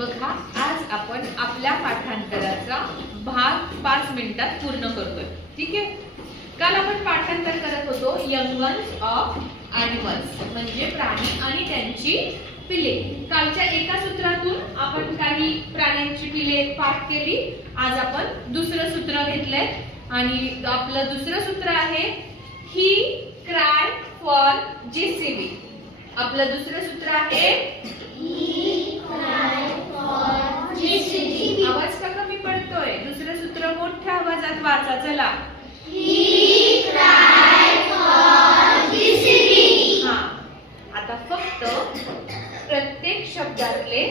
बघा आज आपण आपल्या पाठांतराचा भाग पाच मिनिटात पूर्ण करतोय. ठीक आहे? काल आपण पाठांतर करत होतो यंग वन्स ऑफ अॅनिमल्स म्हणजे प्राणी आणि त्यांची पिले. कालच्या एका सूत्रातून आपण काही प्राण्यांची पिले पाठ केली. आज आपण दुसरं सूत्र घेतलंय. आणि आपलं दुसरं सूत्र आहे ही क्राय फॉर जेसीबी आपलं दुसरं सूत्र आहे आवाज का कमी पडतोय? दुसरं सूत्र मोठ्या आवाजात वाचा चला. हा आता फक्त प्रत्येक शब्दातले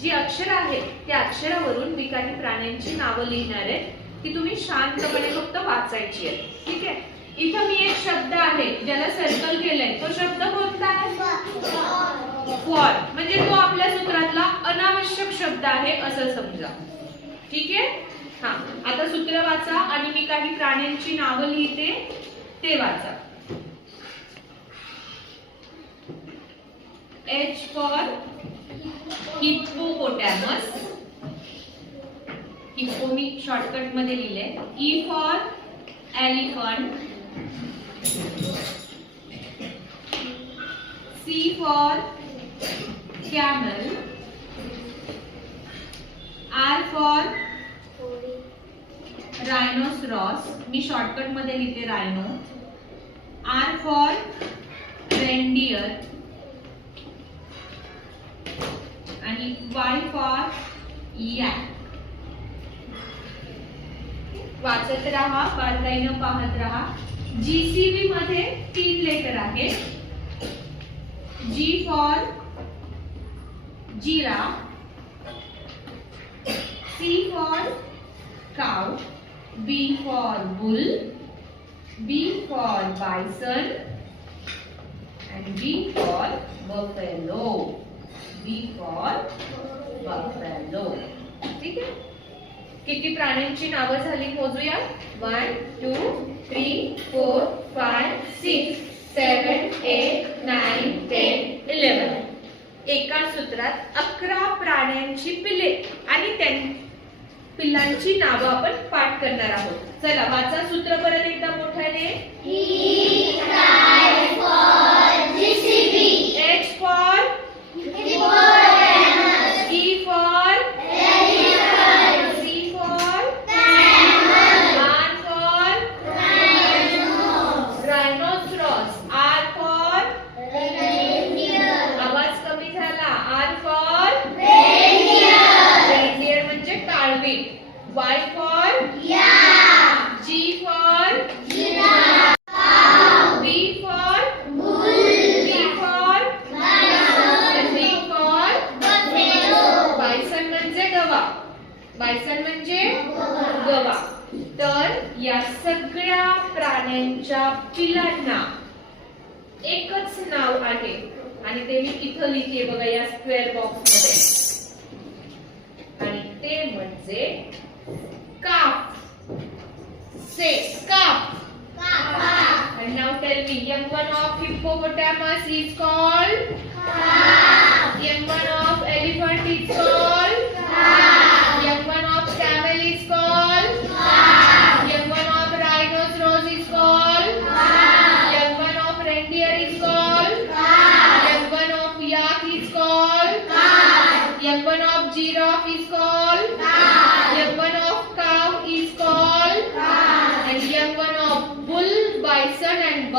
जी अक्षर आहेत त्या अक्षरावरून मी काही प्राण्यांची नावं लिहिणार आहे ती तुम्ही शांतपणे फक्त वाचायची आहे ठीक आहे? इथं मी एक शब्द आहे ज्याला सर्कल केलंय. तो शब्द कोणता आहे? फॉर म्हणजे तो आपल्या सूत्रातला अनावश्यक शब्द आहे असं समजा. ठीक आहे? हा. आता सूत्र वाचा आणि मी काही प्राण्यांची नावं लिहिते ते वाचा. एच फॉर हिप्पोपोटॅमस हिप्पो मी शॉर्टकटमध्ये लिहिले. E for elephant C for camel R for rhinoceros मी शॉर्टकटमध्ये लिहिते रायनो आर फॉर रेंडियर आणि वाय फॉर या वाचत राहा बारकाईनं पाहत राहा. जीसीबी मध्ये तीन लेटर आहेत. G for giraffe, C for cow, B for bull, B for bison, and B for buffalo. B for buffalo. ठीक आहे किती प्राण्यांची नावं झाली मोजूया one two three four five six seven eight nine ten eleven एका सूत्रात अकरा प्राण्यांची पिले आणि त्यां पिल्लांची नावं आपण पाठ करणार आहोत. चला वाचा सूत्र परत एकदा मोठ्याने H for E for C for R for rhinoceros R for आवाज कमी झाला आर फॉर रेनडियर म्हणजे काळवी Y for G for B for B for D for bison म्हणजे गवा बायसन म्हणजे गवा. तर या सगळ्या प्राण्यांच्या पिलांना एकच नाव आहे. आणि ते मी इथं लिहिते बघा या स्क्वेअर बॉक्समध्ये. आणि ते म्हणजे काफ से काफ And now tell me, young one of hippopotamus is called? Young one of elephant is called?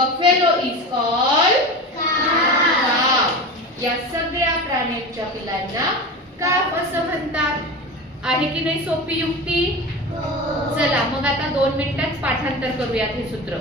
Is called? काफ. या सगळ्या प्राण्यांच्या पिलांना काफ असं म्हणतात आहे की नाही सोपी युक्ती चला मग आता दोन मिनिटात पाठांतर करूयात हे सूत्र